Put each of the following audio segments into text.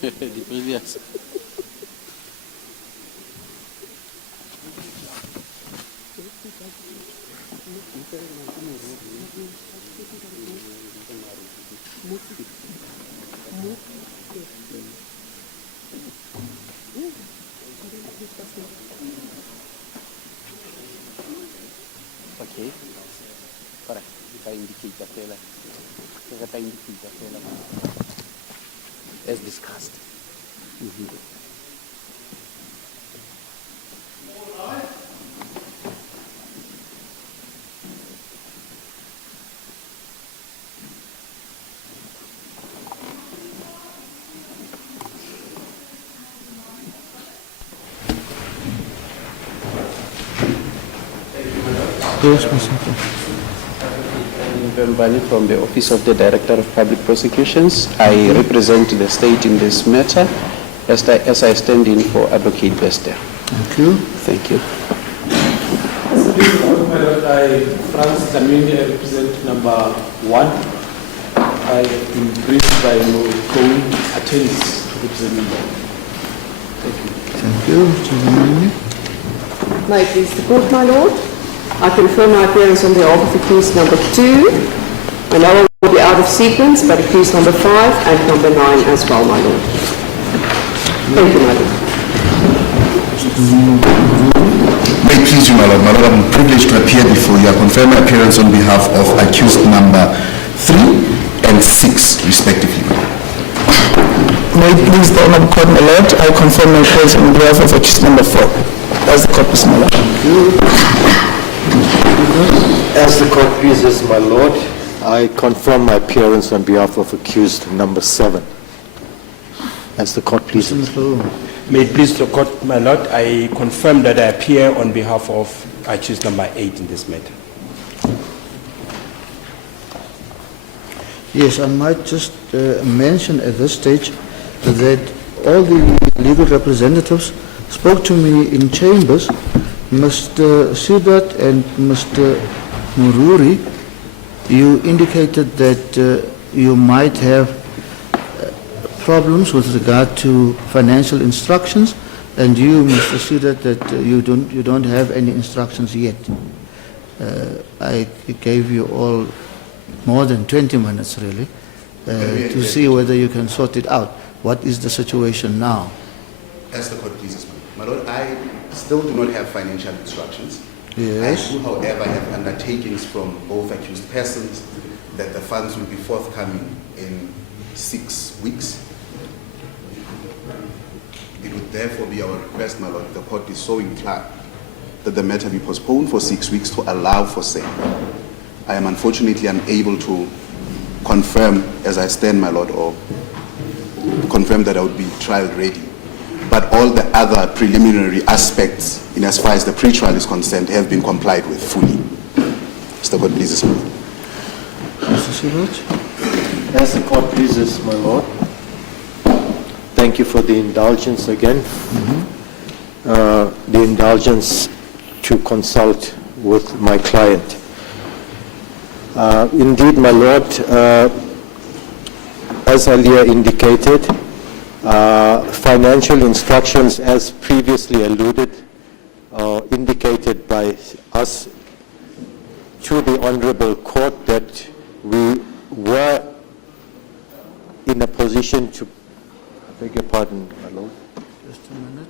The previous. Okay. Correct. Kita indicate that kita indicate that as discussed. Yes, Mr. Mbali from the Office of the Director of Public Prosecutions. I represent the state in this matter as I stand in for Advocate Bester. Thank you. Thank you. I, Francis Amindi, I represent number 1. I have been briefed by my co-attorneys to represent number 1. Thank you. Thank you, Mr. Zamini. May it please the court, my lord. I confirm my appearance on behalf of accused number 2. And I will be out of sequence, but accused number 5 and number 9 as well, my lord. Thank you, my lord. May it please you, my lord. My lord, I'm privileged to appear before you. I confirm my appearance on behalf of accused number 3 and 6, respectively. May it please the honorable court, my lord, I confirm my appearance on behalf of accused number 4. As the court please, my lord. As the court pleases, my lord, I confirm my appearance on behalf of accused number 7. As the court pleases. May it please the court, my lord, I confirm that I appear on behalf of accused number 8 in this matter. Yes, I might just mention at this stage that all the legal representatives spoke to me in chambers. Mr. Sidat and Mr. Mururi, you indicated that you might have problems with regard to financial instructions, and you, Mr. Sidat, that you don't have any instructions yet. I gave you all more than 20 minutes, really, to see whether you can sort it out. What is the situation now? As the court pleases, my lord, I still do not have financial instructions. Yes. I do, however, have undertakings from both accused persons that the funds will be forthcoming in 6 weeks. It would therefore be our request, my lord, if the court is so inclined, that the matter be postponed for 6 weeks to allow for sale. I am unfortunately unable to confirm as I stand, my lord, or confirm that I would be trial ready. But all the other preliminary aspects, in as far as the pre-trial is concerned, have been complied with fully. Mr. Court pleases, my lord. Mr. Sidat? As the court pleases, my lord, thank you for the indulgence again. The indulgence to consult with my client. Indeed, my lord, as earlier indicated, financial instructions, as previously alluded, indicated by us to the Honorable Court, that we were in a position to, I beg your pardon, my lord. Just a minute.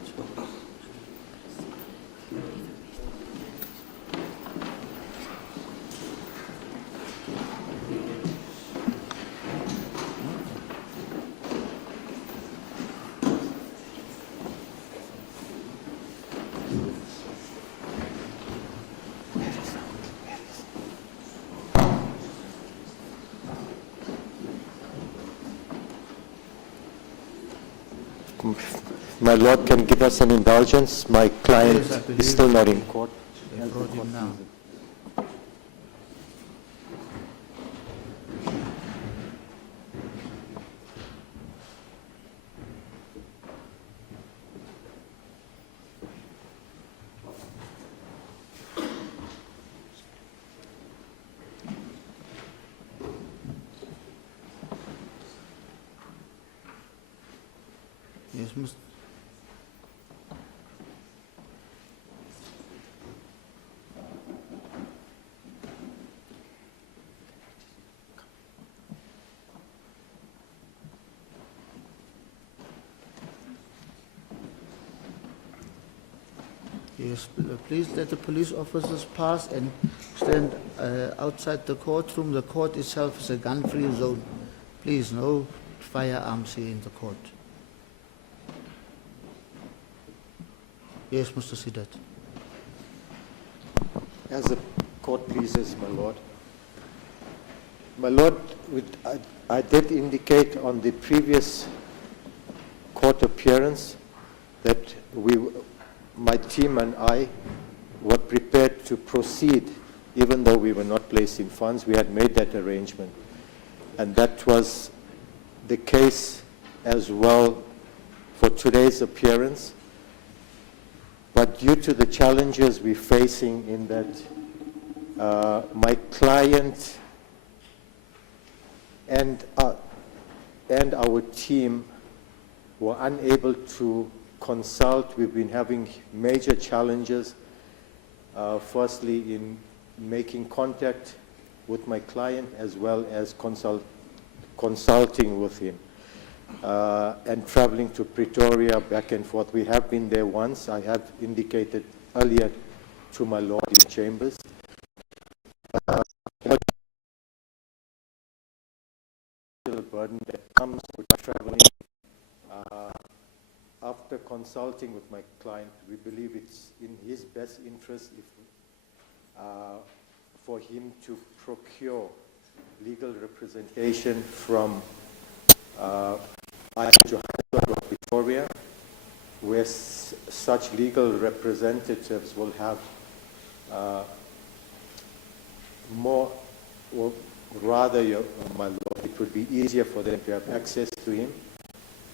My lord can give us an indulgence. My client Yes, I believe is still not in court. I brought him now. Yes, Mr. Yes, please let the police officers pass and stand outside the courtroom. The court itself is a gun-free zone. Please, no firearms here in the court. Yes, Mr. Sidat. As the court pleases, my lord. My lord, I did indicate on the previous court appearance that my team and I were prepared to proceed even though we were not placing funds. We had made that arrangement. And that was the case as well for today's appearance. But due to the challenges we're facing in that my client and our team were unable to consult. We've been having major challenges, firstly in making contact with my client as well as consulting with him and traveling to Pretoria back and forth. We have been there once. I have indicated earlier to my lord in chambers. The burden that comes with traveling. After consulting with my client, we believe it's in his best interest for him to procure legal representation from Johannesburg or Pretoria, where such legal representatives will have more, or rather, my lord, it would be easier for them to have access to him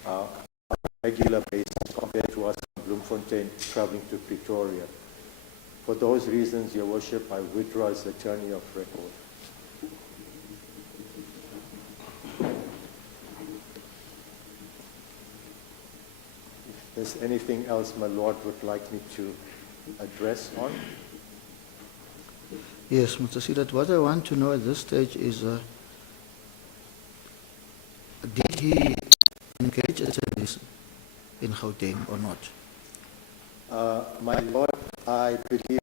on a regular basis compared to us in Bloemfontein traveling to Pretoria. For those reasons, Your Worship, I withdraw as attorney of record. If there's anything else my lord would like me to address on? Yes, Mr. Sidat, what I want to know at this stage is, did he engage attorneys in Gauteng or not? My lord, I believe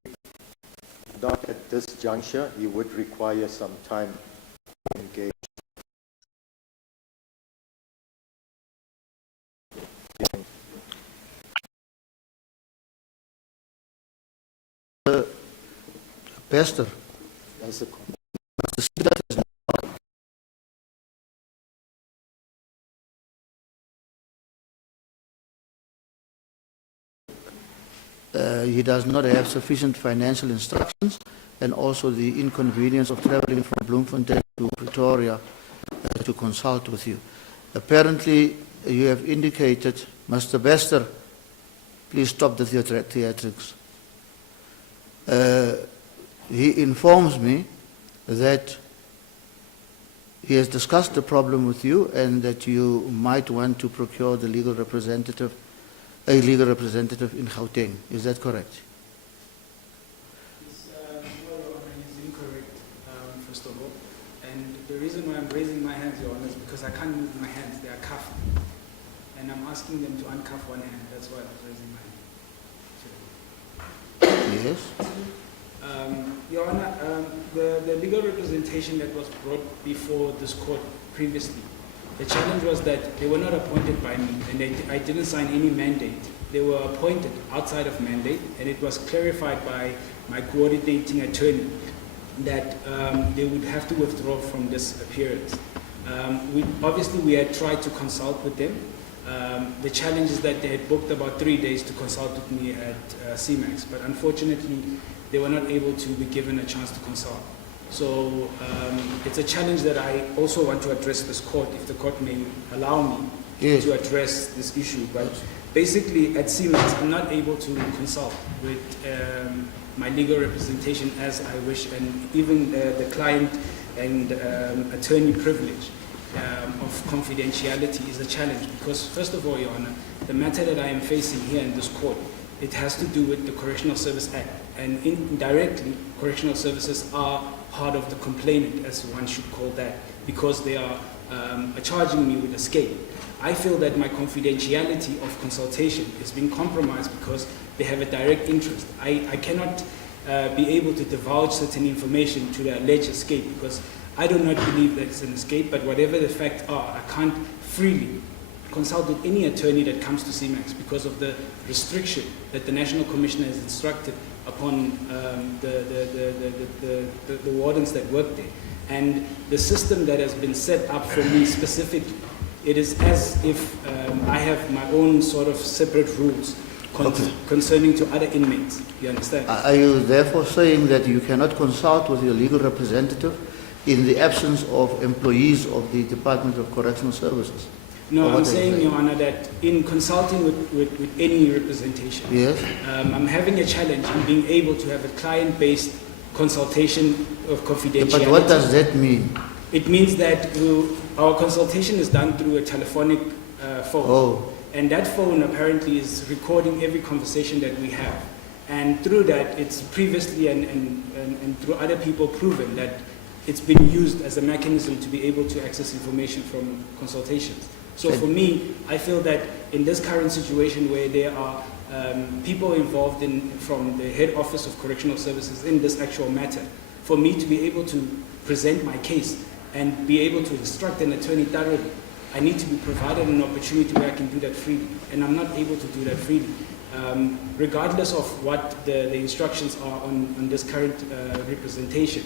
not at this juncture. He would require some time to engage. Bester. As a Mr. Sidat is he does not have sufficient financial instructions, and also the inconvenience of traveling from Bloemfontein to Pretoria to consult with you. Apparently, you have indicated, Mr. Bester, please stop the theatrics. He informs me that he has discussed the problem with you and that you might want to procure the legal representative, a legal representative in Gauteng. Is that correct? Well, Your Honor, is incorrect, first of all. And the reason why I'm raising my hands, Your Honor, is because I can't move my hands. They are cuffed. And I'm asking them to uncuff one hand. That's why I was raising my hand. Yes. Your Honor, the legal representation that was brought before this court previously, the challenge was that they were not appointed by me, and I didn't sign any mandate. They were appointed outside of mandate, and it was clarified by my coordinating attorney that they would have to withdraw from this appearance. Obviously, we had tried to consult with them. The challenge is that they had booked about 3 days to consult with me at CMAX, but unfortunately, they were not able to be given a chance to consult. So it's a challenge that I also want to address this court, if the court may allow me to address this issue. But basically, at CMAX, I'm not able to consult with my legal representation as I wish, and even the client and attorney privilege. of confidentiality is a challenge because, first of all, Your Honor, the matter that I am facing here in this court, it has to do with the Correctional Service Act, and indirectly, correctional services are part of the complainant, as one should call that, because they are charging me with escape. I feel that my confidentiality of consultation is being compromised because they have a direct interest. I cannot be able to divulge certain information to the alleged escape because I do not believe that it's an escape, but whatever the facts are, I can't freely consult with any attorney that comes to CMAX because of the restriction that the National Commissioner has instructed upon the wardens that work there. And the system that has been set up for me specifically, it is as if I have my own sort of separate rules concerning to other inmates. You understand? Are you therefore saying that you cannot consult with your legal representative in the absence of employees of the Department of Correctional Services? No, Or what I'm are you saying, Your Honor, that in consulting with any representation, Yes. I'm having a challenge in being able to have a client-based consultation of confidentiality. But what does that mean? It means that our consultation is done through a telephonic phone. Oh, And that phone apparently is recording every conversation that we have. And through that, it's previously and through other people proven that it's been used as a mechanism to be able to access information from consultations. So for me, I feel that in this current situation where there are people involved from the head office of correctional services in this actual matter, for me to be able to present my case and be able to instruct an attorney thoroughly, I need to be provided an opportunity where I can do that freely, and I'm not able to do that freely. Regardless of what the instructions are on this current representation,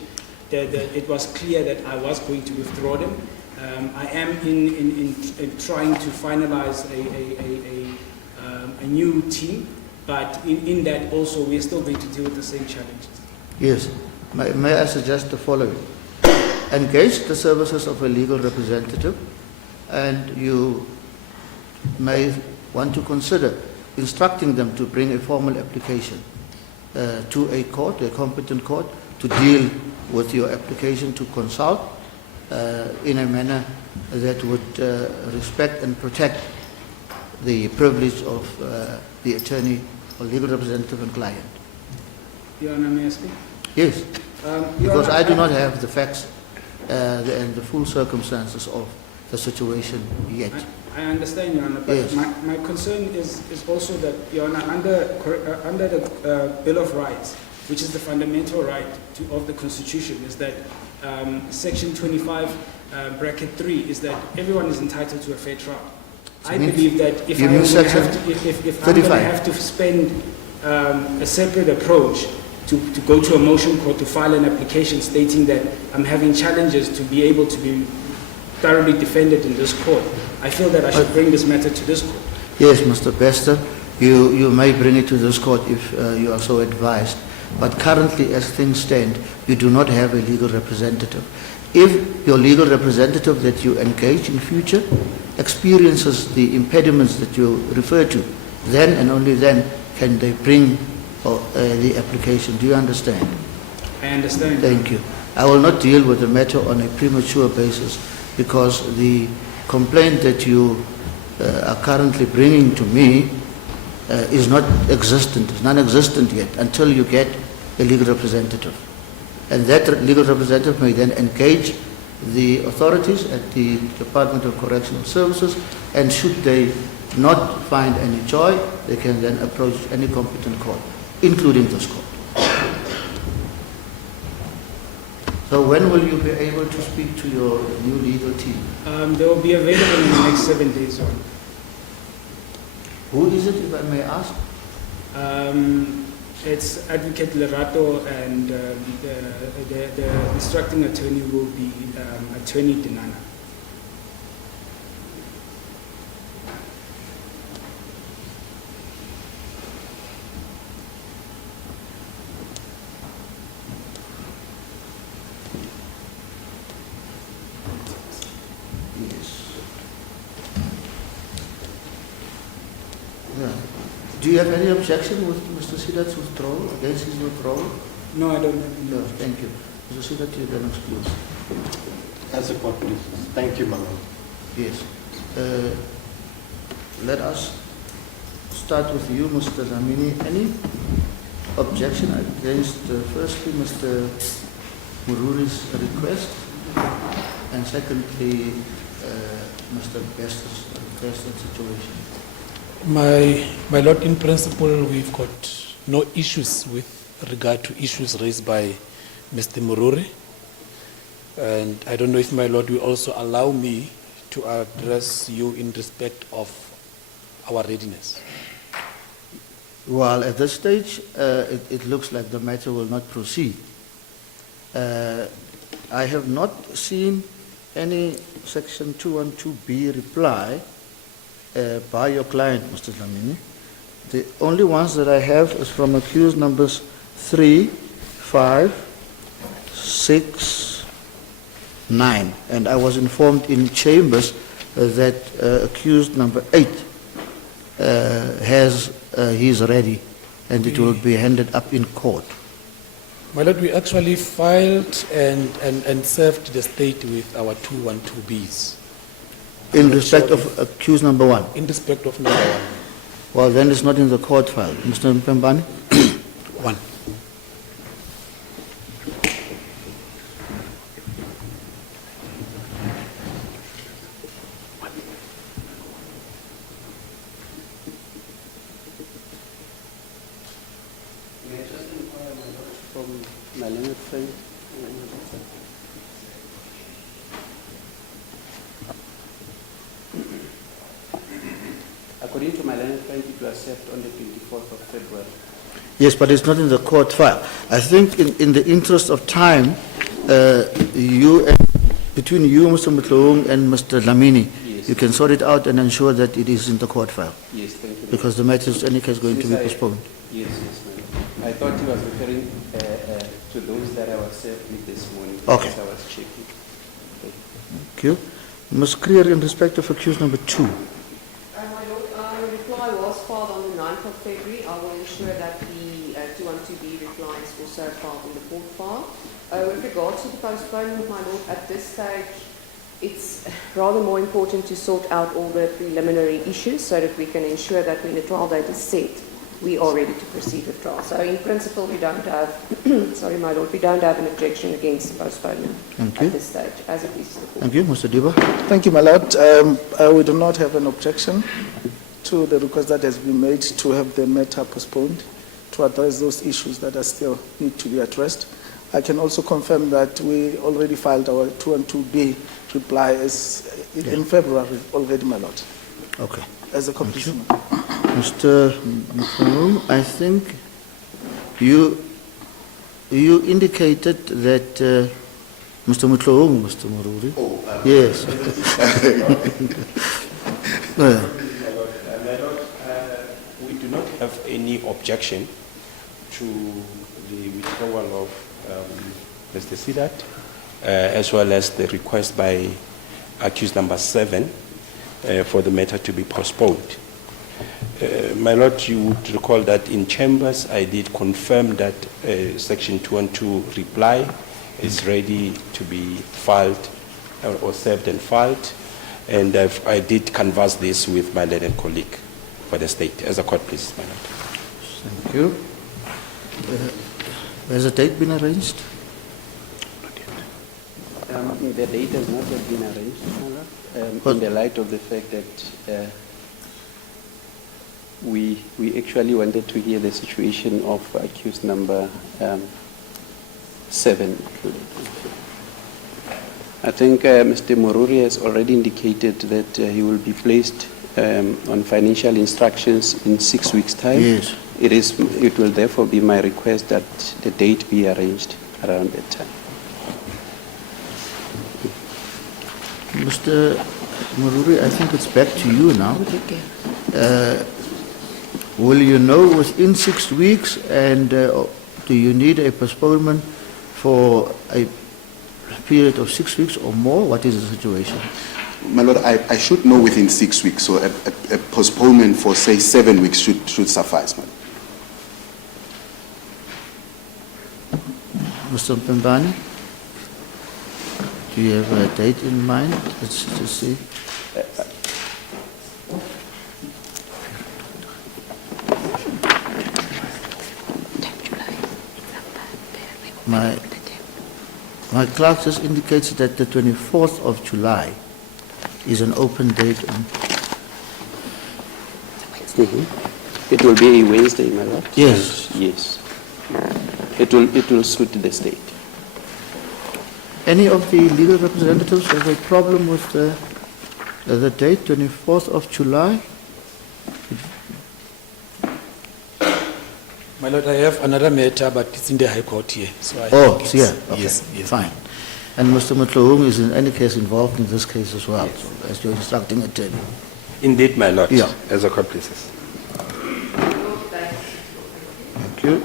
it was clear that I was going to withdraw them. I am in trying to finalize a new team, but in that also we are still going to deal with the same challenges. yes. May I suggest the following? Engage the services of a legal representative, and you may want to consider instructing them to bring a formal application to a court, a competent court, to deal with your application to consult in a manner that would respect and protect the privilege of the attorney or legal representative and client. Your Honor, may I speak? Yes, Your because Honor, I do not have the facts and the full circumstances of the situation yet. I understand, Your Honor, but Yes. my concern is also that, Your Honor, under the Bill of Rights, which is the fundamental right of the Constitution, is that Section 25, bracket 3, is that everyone is entitled to a fair trial. So I means- believe that if you I'm mean going to Section have to, if I'm 35? going to have to spend a separate approach to go to a motion court to file an application stating that I'm having challenges to be able to be thoroughly defended in this court, I feel that I should bring this matter to this court. Yes, Mr. Bester, you may bring it to this court if you are so advised, but currently as things stand, you do not have a legal representative. If your legal representative that you engage in future experiences the impediments that you refer to, then and only then can they bring the application. Do you understand? I understand. Thank you. I will not deal with the matter on a premature basis because the complaint that you are currently bringing to me is not existent, is non-existent yet until you get a legal representative. And that legal representative may then engage the authorities at the Department of Correctional Services, and should they not find any joy, they can then approach any competent court, including this court. So when will you be able to speak to your new legal team? They will be available in the next 7 days. Who is it, if I may ask? It's Advocate Lerato, and the instructing attorney will be Attorney Dinana. Yes. Yeah. Do you have any objection with Mr. Sidat's withdrawal, against his withdrawal? No, I don't have any No, thank you. Mr. Sidat, you then excuse. As a court, please. Thank you, my lord. Yes. Let us start with you, Mr. Zamini. Any objection against, firstly, Mr. Mururi's request, and secondly, Mr. Bester's request and situation? My lord, in principle, we've got no issues with regard to issues raised by Mr. Mururi. And I don't know if my lord will also allow me to address you in respect of our readiness. Well, at this stage, it looks like the matter will not proceed. I have not seen any Section 212B reply by your client, Mr. Dlamini. The only ones that I have is from accused numbers 3, 5, 6, 9. And I was informed in chambers that accused number 8 he's ready, and it will be handed up in court. My lord, we actually filed and served the state with our 212Bs. In respect of accused number 1? In respect of number 1. Well, then it's not in the court file. Mr. Mpembani? 1. May I just inquire, my lord, from my learned friend? According to my learned friend, it was served on the 24th of February. Yes, but it's not in the court file. I think in the interest of time, between you, Mr. Mutloung, and Mr. Dlamini, Yes. you can sort it out and ensure that it is in the court file, Yes, thank you. because the matter is in any case going to be postponed. Yes, yes, my lord. I thought he was referring to those that I was served with this morning. Okay. As I was checking. Thank you. Ms. Creer, in respect of accused number 2. My Lord, a reply was filed on the 9th of February. I will ensure that the 212B reply is also filed in the court file. With regard to the postponement, my Lord, at this stage, it's rather more important to sort out all the preliminary issues so that we can ensure that when the trial date is set, we are ready to proceed with trial. So in principle, we don't have, sorry, my Lord, we don't have an objection against postponement Thank you. at this stage, as it is to the court. Thank you. Mr. Diba? Thank you, my lord. We do not have an objection to the request that has been made to have the matter postponed to address those issues that are still need to be addressed. I can also confirm that we already filed our 212B reply in February already, my lord, Okay. as a completion. Mr. Mutloung, I think you indicated that Mr. Mutloung, Mr. Mururi. Yes. We do not have any objection to the withdrawal of Mr. Sidat, as well as the request by accused number 7 for the matter to be postponed. My lord, you would recall that in chambers I did confirm that Section 212 reply is ready to be filed or served and filed, and I did canvass this with my learned colleague for the state. As a court, please, my lord. Thank you. Has a date been arranged? The date has not yet been arranged, my lord, in the light of the fact that we actually wanted to hear the situation of accused number 7. I think Mr. Mururi has already indicated that he will be placed on financial instructions in 6 weeks' time. Yes. It will therefore be my request that the date be arranged around that time. Mr. Mururi, I think it's back to you now. Will you know within 6 weeks, and do you need a postponement for a period of 6 weeks or more? What is the situation? My lord, I should know within 6 weeks, so a postponement for, say, 7 weeks should suffice, my lord. Mr. Mpembani? Do you have a date in mind? Let's just see. My clerk just indicates that the 24th of July is an open date. It will be a Wednesday, my lord? Yes. Yes. It will suit the state. Any of the legal representatives have a problem with the date, 24th of July? My Lord, I have another matter, but it's in the High Court here. So I Oh, think it's here. Okay, Yes, yes. fine. And Mr. Mutlohung is in any case involved in this case as well, so as your instructing attorney. Indeed, my lord. Yeah. As the court pleases. Thank you.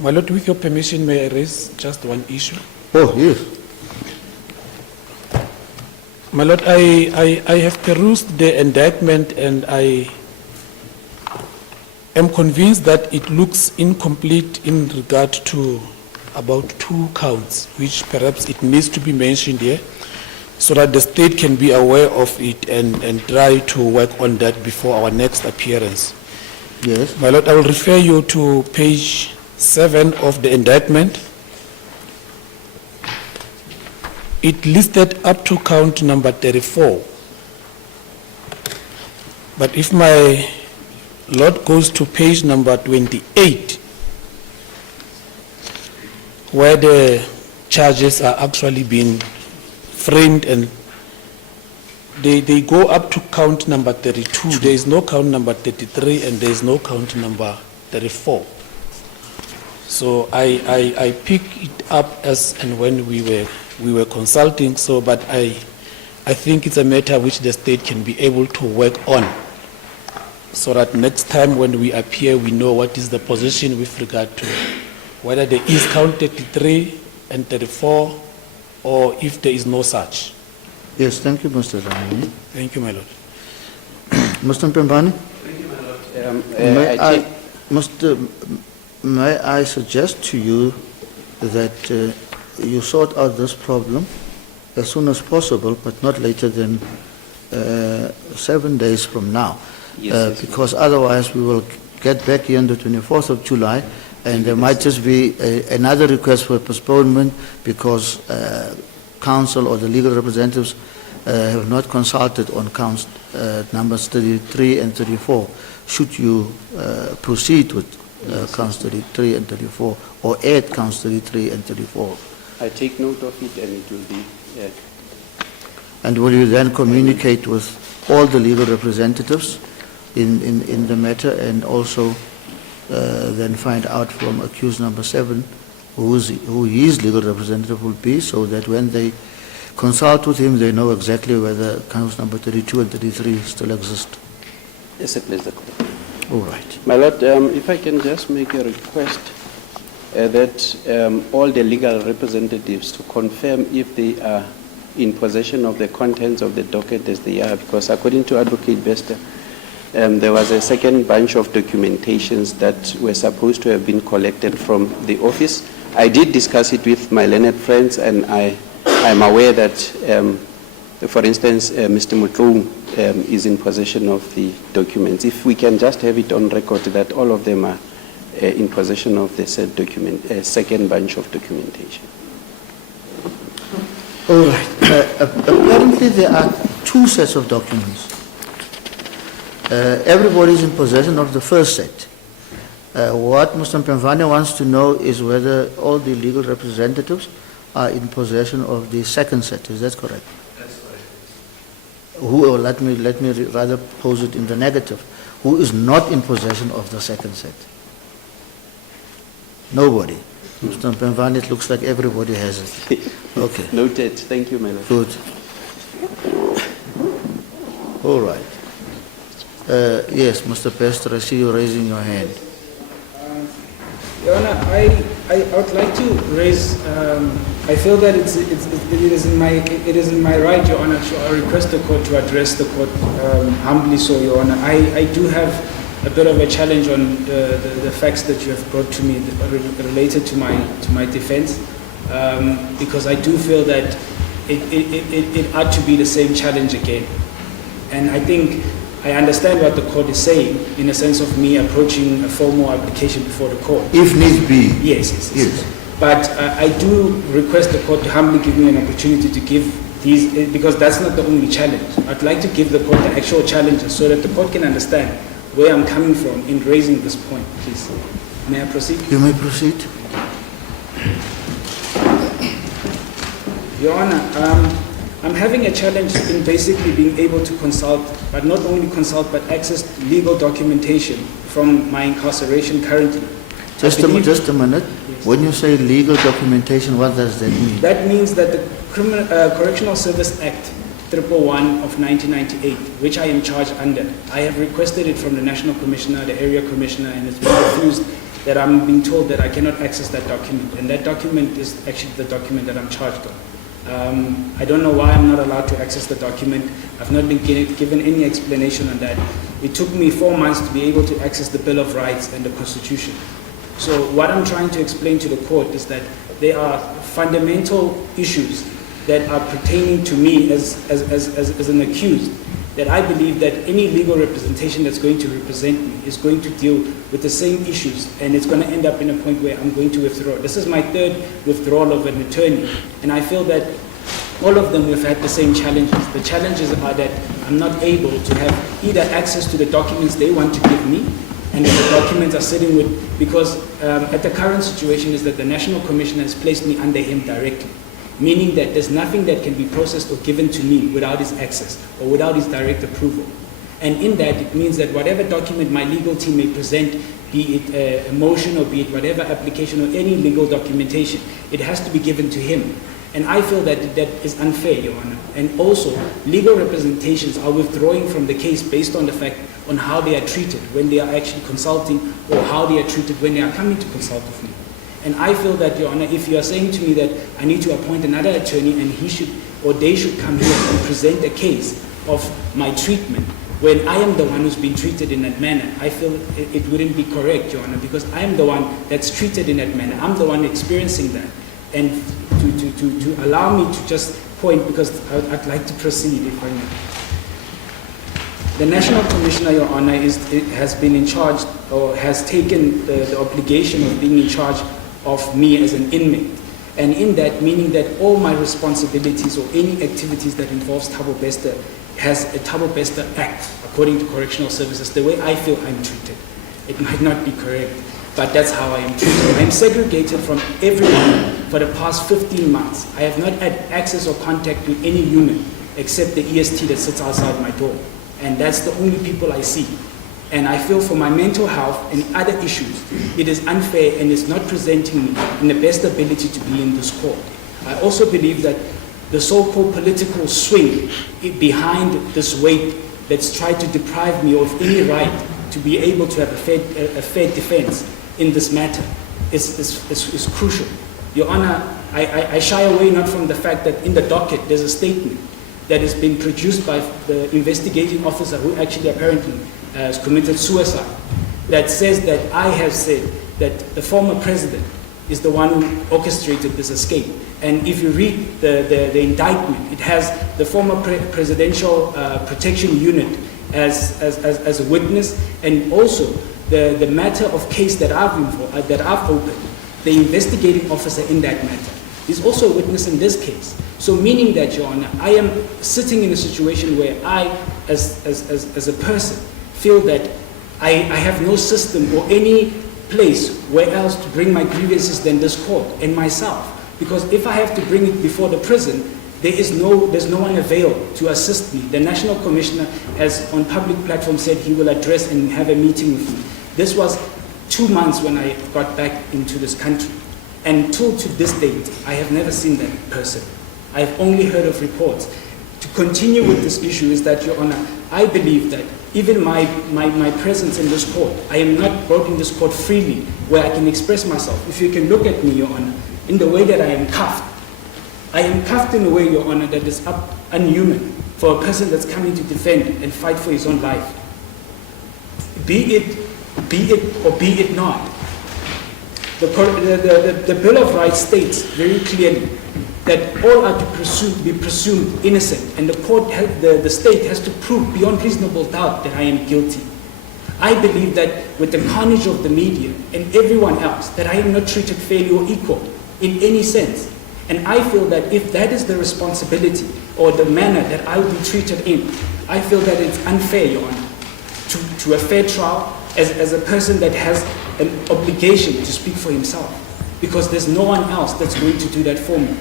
My Lord, with your permission, may I raise just one issue? Oh, yes. My Lord, I have perused the indictment and I am convinced that it looks incomplete in regard to about 2 counts, which perhaps it needs to be mentioned here so that the state can be aware of it and try to work on that before our next appearance. Yes. My Lord, I will refer you to page 7 of the indictment. It listed up to count number 34. But if my Lord goes to page number 28, where the charges are actually being framed and they go up to count number 32. There is no count number 33 and there is no count number 34. So I pick it up as and when we were consulting. So, but I think it's a matter which the state can be able to work on, so that next time when we appear, we know what is the position with regard to whether there is count 33 and 34, or if there is no such. Yes, thank you, Mr. Ramani. Thank you, my Lord. Mr. Mpembani? May I suggest to you that you sort out this problem as soon as possible, but not later than 7 days from now. Yes, because otherwise we will get back here on the 24th of July, and there might just be another request for postponement because council or the legal representatives have not consulted on counts numbers 33 and 34. Should you proceed with counts 33 and 34, or add counts 33 and 34? I take note of it and it will be... And will you then communicate with all the legal representatives in the matter, and also then find out from accused number 7 who his legal representative will be, so that when they consult with him, they know exactly whether counts number 32 and 33 still exist? Yes, please. All right. My Lord, if I can just make a request that all the legal representatives to confirm if they are in possession of the contents of the docket as they are, because according to Advocate Bester, there was a second bunch of documentations that were supposed to have been collected from the office. I did discuss it with my learned friends, and I'm aware that, for instance, Mr. Mutlohung is in possession of the documents. If we can just have it on record that all of them are in possession of the said second bunch of documentation. All right. Apparently there are 2 sets of documents. Everybody is in possession of the first set. What Mr. Mpemvane wants to know is whether all the legal representatives are in possession of the second set. Is that correct? That's correct. Who, or let me rather pose it in the negative. Who is not in possession of the second set? Nobody. Mr. Mpemvane, it looks like everybody has it. Okay. Noted. Thank you, my Lord. Good. All right. Yes, Mr. Bester, I see you raising your hand. Your Honor, I would like to raise, I feel that it is in my right, Your Honor, to request the court to address the court humbly so, Your Honor. I do have a bit of a challenge on the facts that you have brought to me related to my defense. because I do feel that it ought to be the same challenge again. And I think I understand what the court is saying in the sense of me approaching a formal application before the court. If need be. Yes. But I do request the court to humbly give me an opportunity to give these, because that's not the only challenge. I'd like to give the court the actual challenges so that the court can understand where I'm coming from in raising this point, please. May I proceed? You may proceed. Your Honor, I'm having a challenge in basically being able to consult, but not only consult, but access legal documentation from my incarceration currently. Just a minute. Yes. When you say legal documentation, what does that mean? That means that the Correctional Service Act 111 of 1998, which I am charged under, I have requested it from the National Commissioner, the Area Commissioner, and it's been refused. That I'm being told that I cannot access that document, and that document is actually the document that I'm charged on. I don't know why I'm not allowed to access the document. I've not been given any explanation on that. It took me 4 months to be able to access the Bill of Rights and the Constitution. So what I'm trying to explain to the court is that there are fundamental issues that are pertaining to me as an accused, that I believe that any legal representation that's going to represent me is going to deal with the same issues, and it's going to end up in a point where I'm going to withdraw. This is my third withdrawal of an attorney, and I feel that all of them have had the same challenges. The challenges are that I'm not able to have either access to the documents they want to give me, and the documents are sitting with, because at the current situation is that the National Commissioner has placed me under him directly, meaning that there's nothing that can be processed or given to me without his access or without his direct approval. And in that, it means that whatever document my legal team may present, be it a motion or be it whatever application or any legal documentation, it has to be given to him. And I feel that that is unfair, Your Honor. And also, legal representations are withdrawing from the case based on the fact on how they are treated when they are actually consulting, or how they are treated when they are coming to consult with me. And I feel that, Your Honor, if you are saying to me that I need to appoint another attorney and he should, or they should come here and present a case of my treatment, when I am the one who's been treated in that manner, I feel it wouldn't be correct, Your Honor, because I am the one that's treated in that manner. I'm the one experiencing that. And to allow me to just point, because I'd like to proceed if I may. The National Commissioner, Your Honor, has been in charge, or has taken the obligation of being in charge of me as an inmate. And in that, meaning that all my responsibilities or any activities that involves Thabo Bester has a Thabo Bester Act, according to Correctional Services, the way I feel I'm treated. It might not be correct, but that's how I am treated. I'm segregated from everyone for the past 15 months. I have not had access or contact with any human except the EST that sits outside my door. And that's the only people I see. And I feel for my mental health and other issues, it is unfair and is not presenting me in the best ability to be in this court. I also believe that the so-called political swing behind this weight that's tried to deprive me of any right to be able to have a fair defense in this matter is crucial. Your Honor, I shy away not from the fact that in the docket there's a statement that has been produced by the investigating officer who actually apparently has committed suicide, that says that I have said that the former president is the one who orchestrated this escape. And if you read the indictment, it has the former presidential protection unit as a witness, and also the matter of case that I've opened, the investigating officer in that matter is also a witness in this case. So meaning that, Your Honor, I am sitting in a situation where I, as a person, feel that I have no system or any place where else to bring my grievances than this court and myself. Because if I have to bring it before the prison, there's no one available to assist me. The National Commissioner has on public platform said he will address and have a meeting with me. This was 2 months when I got back into this country. And till to this date, I have never seen that person. I've only heard of reports. To continue with this issue is that, Your Honor, I believe that even my presence in this court, I am not brought in this court freely, where I can express myself. If you can look at me, Your Honor, in the way that I am cuffed in a way, Your Honor, that is unhuman for a person that's coming to defend and fight for his own life. Be it or be it not. The Bill of Rights states very clearly that all are to be presumed innocent, and the state has to prove beyond reasonable doubt that I am guilty. I believe that with the carnage of the media and everyone else, that I am not treated fairly or equal in any sense. And I feel that if that is the responsibility or the manner that I will be treated in, I feel that it's unfair, Your Honor, to a fair trial as a person that has an obligation to speak for himself, because there's no one else that's going to do that for me.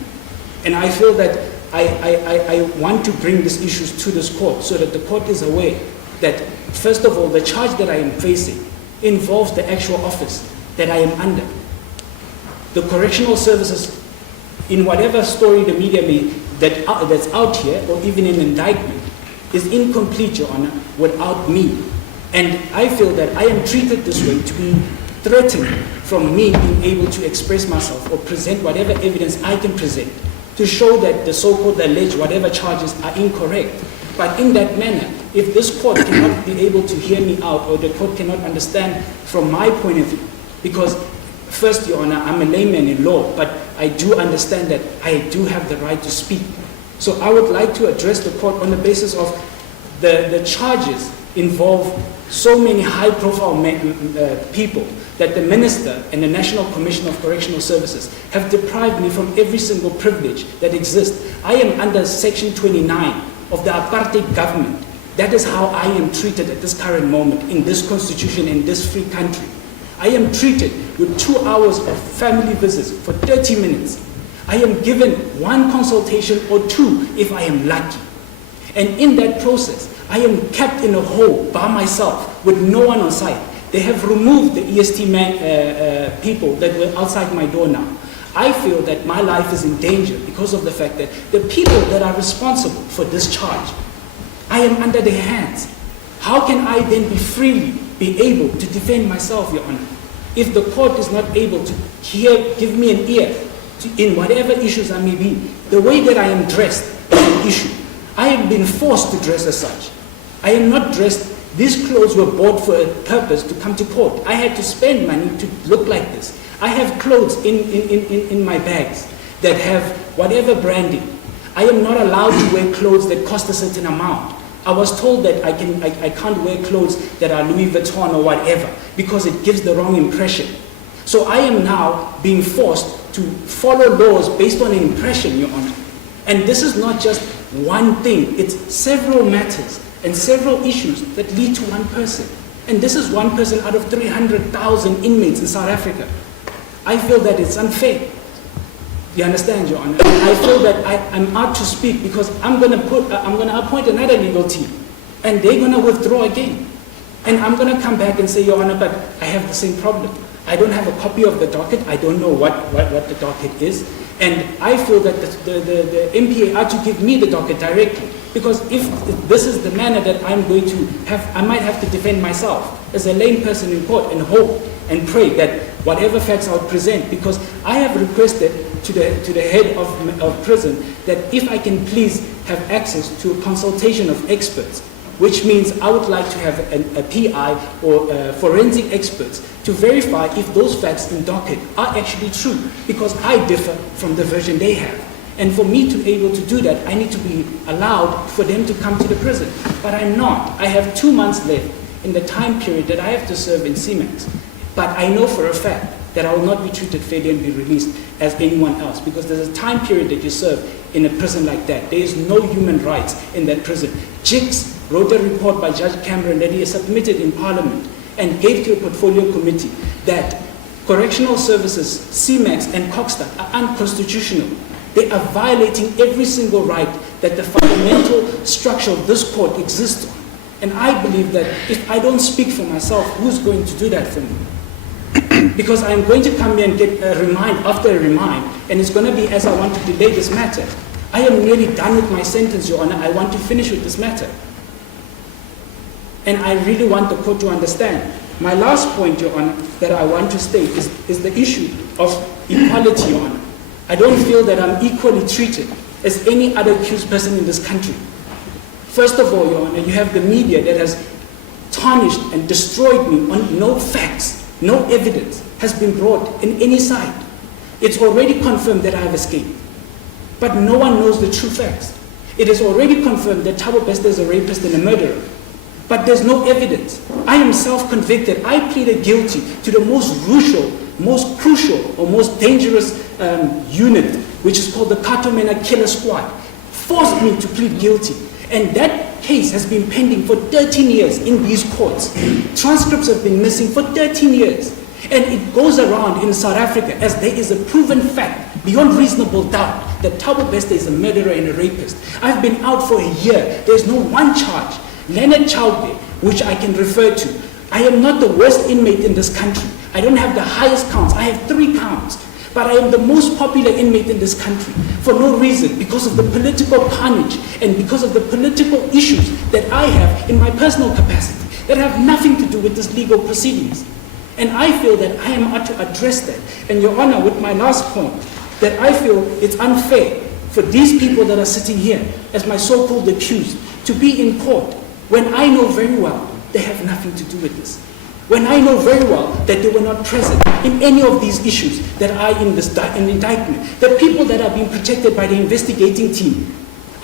And I feel that I want to bring these issues to this court so that the court is aware that, first of all, the charge that I am facing involves the actual office that I am under. The correctional services, in whatever story the media that's out here, or even in indictment, is incomplete, Your Honor, without me. And I feel that I am treated this way to be threatened from me being able to express myself or present whatever evidence I can present to show that the so-called alleged whatever charges are incorrect. But in that manner, if this court cannot be able to hear me out, or the court cannot understand from my point of view, because first, Your Honor, I'm a layman in law, but I do understand that I do have the right to speak. So I would like to address the court on the basis of the charges involve so many high-profile people that the Minister and the National Commission of Correctional Services have deprived me from every single privilege that exists. I am under Section 29 of the apartheid government. That is how I am treated at this current moment in this constitution, in this free country. I am treated with 2 hours of family visits for 30 minutes. I am given 1 consultation or 2 if I am lucky. And in that process, I am kept in a hole by myself with no one on site. They have removed the EST people that were outside my door now. I feel that my life is in danger because of the fact that the people that are responsible for this charge, I am under their hands. How can I then be able to defend myself, Your Honor, if the court is not able to give me an ear in whatever issues I may be? The way that I am dressed is an issue. I have been forced to dress as such. I am not dressed. These clothes were bought for a purpose to come to court. I had to spend money to look like this. I have clothes in my bags that have whatever branding. I am not allowed to wear clothes that cost a certain amount. I was told that I can't wear clothes that are Louis Vuitton or whatever because it gives the wrong impression. So I am now being forced to follow laws based on impression, Your Honor. And this is not just one thing. It's several matters and several issues that lead to one person. And this is one person out of 300,000 inmates in South Africa. I feel that it's unfair. You understand, Your Honor? I feel that I'm out to speak because I'm going to appoint another legal team, and they're going to withdraw again. And I'm going to come back and say, Your Honor, but I have the same problem. I don't have a copy of the docket. I don't know what the docket is. And I feel that the MPA are to give me the docket directly. Because if this is the manner that I'm going to have, I might have to defend myself as a lame person in court and hope and pray that whatever facts I would present, because I have requested to the head of prison that if I can please have access to a consultation of experts, which means I would like to have a PI or forensic experts to verify if those facts in docket are actually true, because I differ from the version they have. And for me to be able to do that, I need to be allowed for them to come to the prison. But I'm not. I have 2 months left in the time period that I have to serve in CMAX. But I know for a fact that I will not be treated fairly and be released as anyone else, because there's a time period that you serve in a prison like that. There is no human rights in that prison. Jix wrote a report by Judge Cameron that he has submitted in Parliament and gave to a portfolio committee that correctional services, CMAX and Coxstar are unconstitutional. They are violating every single right that the fundamental structure of this court exists on. And I believe that if I don't speak for myself, who's going to do that for me? Because I'm going to come here and get a remind after a remind, and it's going to be as I want to delay this matter. I am nearly done with my sentence, Your Honor. I want to finish with this matter. And I really want the court to understand. My last point, Your Honor, that I want to state is the issue of equality, Your Honor. I don't feel that I'm equally treated as any other accused person in this country. First of all, Your Honor, you have the media that has tarnished and destroyed me on no facts, no evidence, has been brought in any side, it's already confirmed that I have escaped. But no one knows the true facts. It is already confirmed that Thabo Bester is a rapist and a murderer. But there's no evidence. I am self-convicted. I pleaded guilty to the most crucial or most dangerous unit, which is called the Katomena Killer Squad, forced me to plead guilty. And that case has been pending for 13 years in these courts. Transcripts have been missing for 13 years. And it goes around in South Africa as there is a proven fact, beyond reasonable doubt, that Thabo Bester is a murderer and a rapist. I've been out for a year. There's no one charge. Leonard Chauke, which I can refer to. I am not the worst inmate in this country. I don't have the highest counts. I have 3 counts. But I am the most popular inmate in this country for no reason, because of the political carnage and because of the political issues that I have in my personal capacity that have nothing to do with this legal proceedings. And I feel that I am out to address that. And Your Honor, with my last point, that I feel it's unfair for these people that are sitting here as my so-called accused to be in court when I know very well they have nothing to do with this. When I know very well that they were not present in any of these issues that are in this indictment. The people that are being protected by the investigating team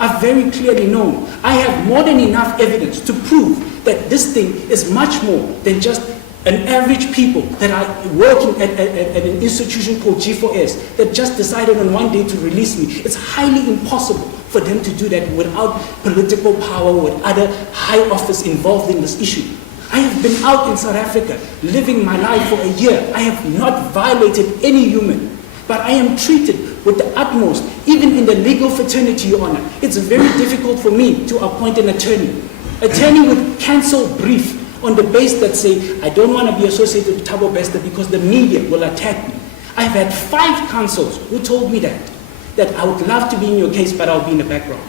are very clearly known. I have more than enough evidence to prove that this thing is much more than just an average people that are working at an institution called G4S that just decided on one day to release me. It's highly impossible for them to do that without political power or other high office involved in this issue. I have been out in South Africa living my life for a year. I have not violated any human, but I am treated with the utmost, even in the legal fraternity, Your Honor. It's very difficult for me to appoint an attorney. Attorney would cancel brief on the base that say, I don't want to be associated with Thabo Bester because the media will attack me. I've had 5 counsels who told me that I would love to be in your case, but I'll be in the background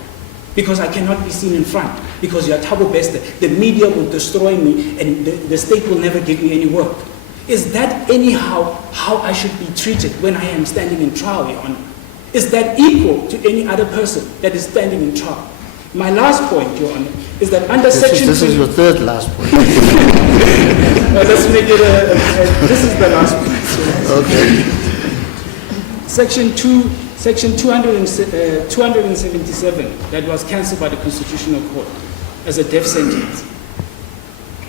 because I cannot be seen in front because you're Thabo Bester. The media will destroy me and the state will never give me any work. Is that anyhow how I should be treated when I am standing in trial, Your Honor? Is that equal to any other person that is standing in trial? My last point, Your Honor, is that under Section... This is your third last point. Let's make it this is the last point. Okay. Section 277 that was cancelled by the Constitutional Court as a death sentence.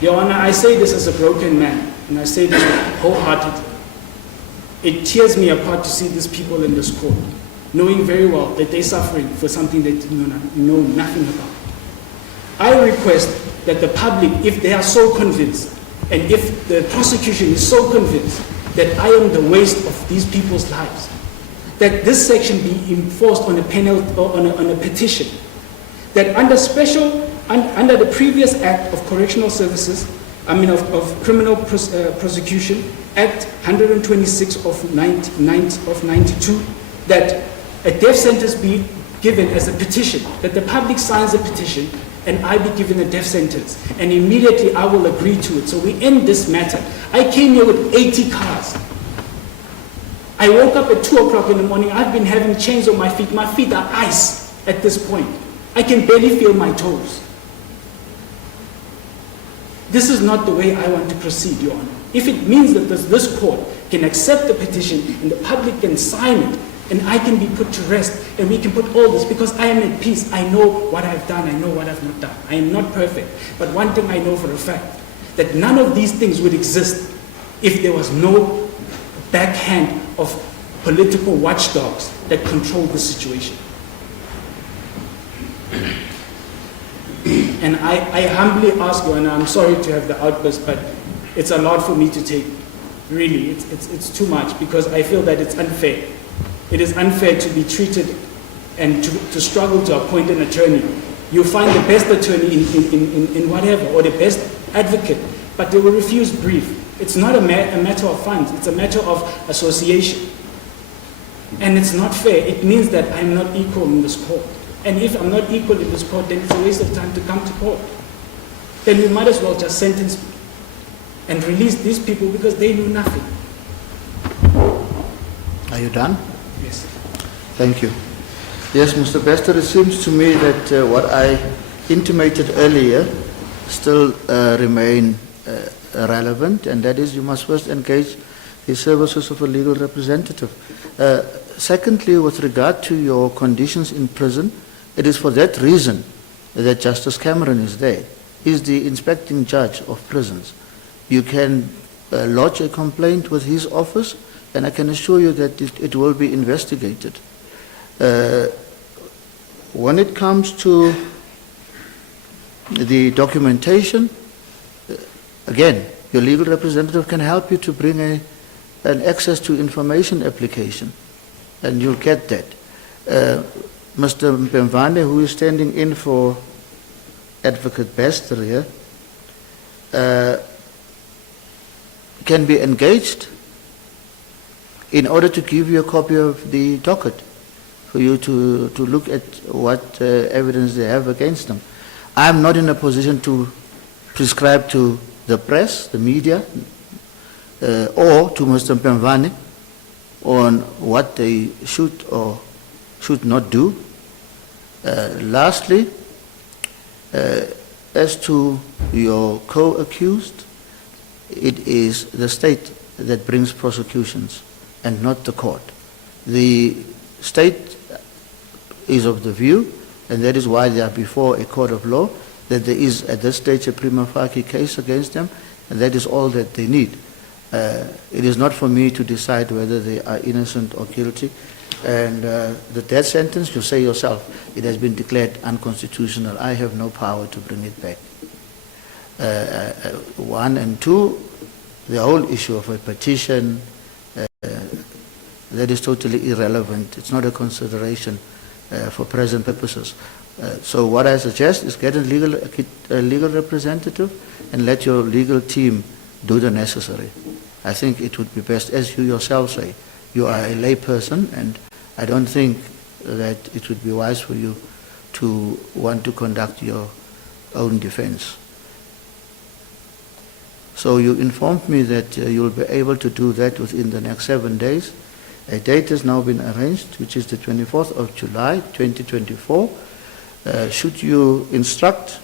Your Honor, I say this as a broken man, and I say this wholeheartedly. It tears me apart to see these people in this court, knowing very well that they're suffering for something they know nothing about. I request that the public, if they are so convinced, and if the prosecution is so convinced that I am the waste of these people's lives, that this section be enforced on a penalty or on a petition, that under the previous Act of Correctional Services, of Criminal Prosecution, Act 126 of 92, that a death sentence be given as a petition, that the public signs a petition and I be given a death sentence, and immediately I will agree to it. So we end this matter. I came here with 80 cars. I woke up at 2 o'clock in the morning. I've been having chains on my feet. My feet are ice at this point. I can barely feel my toes. This is not the way I want to proceed, Your Honor. If it means that this court can accept the petition and the public can sign it, and I can be put to rest, and we can put all this, because I am at peace. I know what I've done, I know what I've not done. I am not perfect, but one thing I know for a fact, that none of these things would exist if there was no backhand of political watchdogs that control the situation. And I humbly ask you, and I'm sorry to have the outburst, but it's a lot for me to take. Really, it's too much, because I feel that it's unfair. It is unfair to be treated and to struggle to appoint an attorney. You find the best attorney in whatever, or the best advocate, but they will refuse brief. It's not a matter of funds, it's a matter of association. And it's not fair. It means that I'm not equal in this court. And if I'm not equal in this court, then it's a waste of time to come to court. Then we might as well just sentence me and release these people because they knew nothing. Are you done? Yes. Thank you. Yes, Mr. Bester, it seems to me that what I intimated earlier still remain relevant, and that is you must first engage the services of a legal representative. Secondly, with regard to your conditions in prison, it is for that reason that Justice Cameron is there. He is the inspecting judge of prisons. You can lodge a complaint with his office, and I can assure you that it will be investigated. When it comes to the documentation, again, your legal representative can help you to bring an access to information application, and you'll get that. Mr. Mpemvane, who is standing in for Advocate Bester here, can be engaged in order to give you a copy of the docket for you to look at what evidence they have against them. I'm not in a position to prescribe to the press, the media, or to Mr. Mpemvane on what they should or should not do. Lastly, as to your co-accused, it is the state that brings prosecutions and not the court. The state is of the view, and that is why they are before a court of law, that there is at this stage a prima facie case against them, and that is all that they need. It is not for me to decide whether they are innocent or guilty. And the death sentence, you say yourself, it has been declared unconstitutional. I have no power to bring it back. One, and two, the whole issue of a petition, that is totally irrelevant. It's not a consideration for present purposes. So what I suggest is get a legal representative and let your legal team do the necessary. I think it would be best, as you yourself say, you are a lay person, and I don't think that it would be wise for you to want to conduct your own defense. So you informed me that you'll be able to do that within the next 7 days. A date has now been arranged, which is the 24th of July, 2024. Should you instruct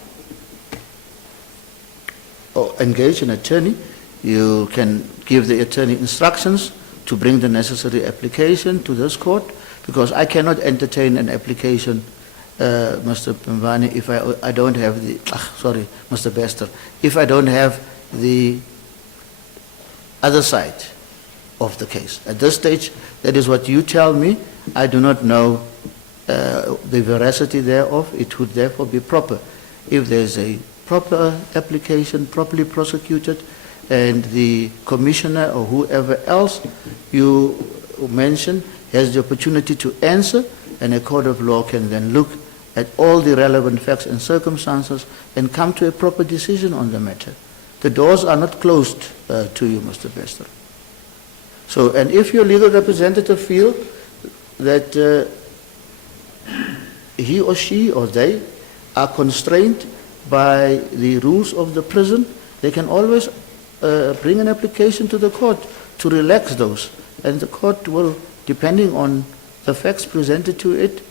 or engage an attorney, you can give the attorney instructions to bring the necessary application to this court, because I cannot entertain an application, Mr. Mpemvane, if I don't have the, Mr. Bester, if I don't have the other side of the case. At this stage, that is what you tell me. I do not know the veracity thereof. It would therefore be proper if there's a proper application, properly prosecuted, and the commissioner or whoever else you mentioned has the opportunity to answer, and a court of law can then look at all the relevant facts and circumstances and come to a proper decision on the matter. The doors are not closed to you, Mr. Bester. So, and if your legal representative feel that he or she or they are constrained by the rules of the prison, they can always bring an application to the court to relax those, and the court will, depending on the facts presented to it,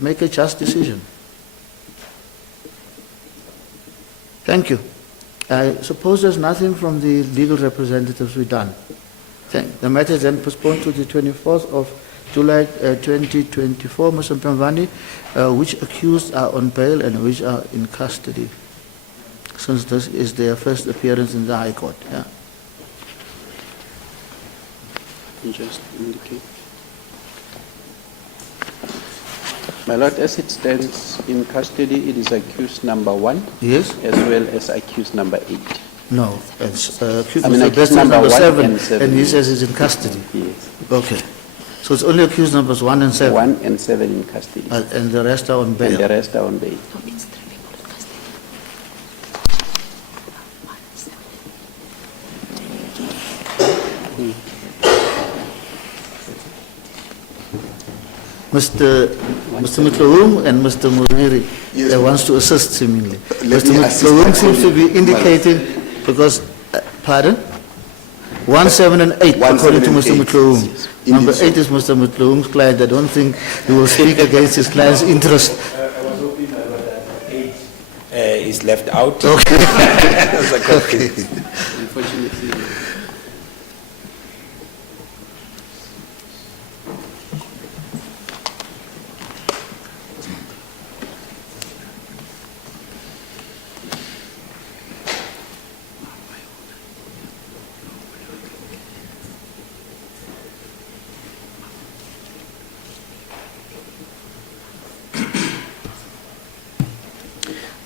make a just decision. Thank you. I suppose there's nothing from the legal representatives we've done. The matter is then postponed to the 24th of July 2024. Mr. Mpemvane, which accused are on bail and which are in custody, since this is their first appearance in the High Court? Yeah. Just indicate. My Lord, as it stands in custody, it is accused number 1, Yes? as well as accused number 8. No. It's accused I mean, Mr. accused Bester number number 1 7, and 7. and he says he's in custody. Yes. Okay. So it's only accused numbers 1 and 7, 1 and 7 in custody. and the rest are on bail. And the rest are on bail. Mr. Mutloung and Mr. Muriri, Yes, wants to assist seemingly. Let Mr. me assist Mutloung my seems to be colleague, indicating, because, pardon? 1, 7 and 8, 1, according to 7 Mr. and 8. Mutloung. Yes. Number Indeed, 8 is Mr. Mutloung's client. I don't think he will speak against his client's interest. I was hoping that 8 is left out. Okay. That's a Okay. Unfortunately,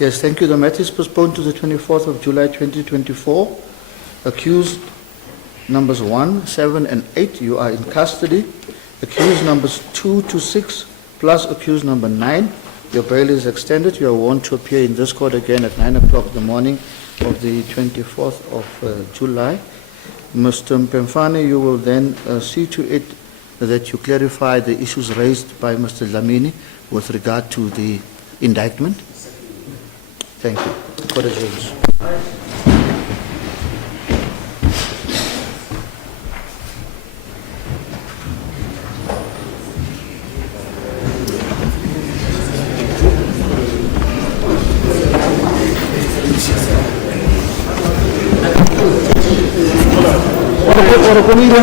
Yes, thank you. The matter is postponed to the 24th of July 2024. Accused numbers 1, 7, and 8, you are in custody. Accused numbers 2 to 6, plus accused number 9, your bail is extended. You are warned to appear in this court again at 9 o'clock in the morning of the 24th of July. Mr. Mpemfane, you will then see to it that you clarify the issues raised by Mr. Dlamini with regard to the indictment. Thank you. Court adjourns. Ora comida.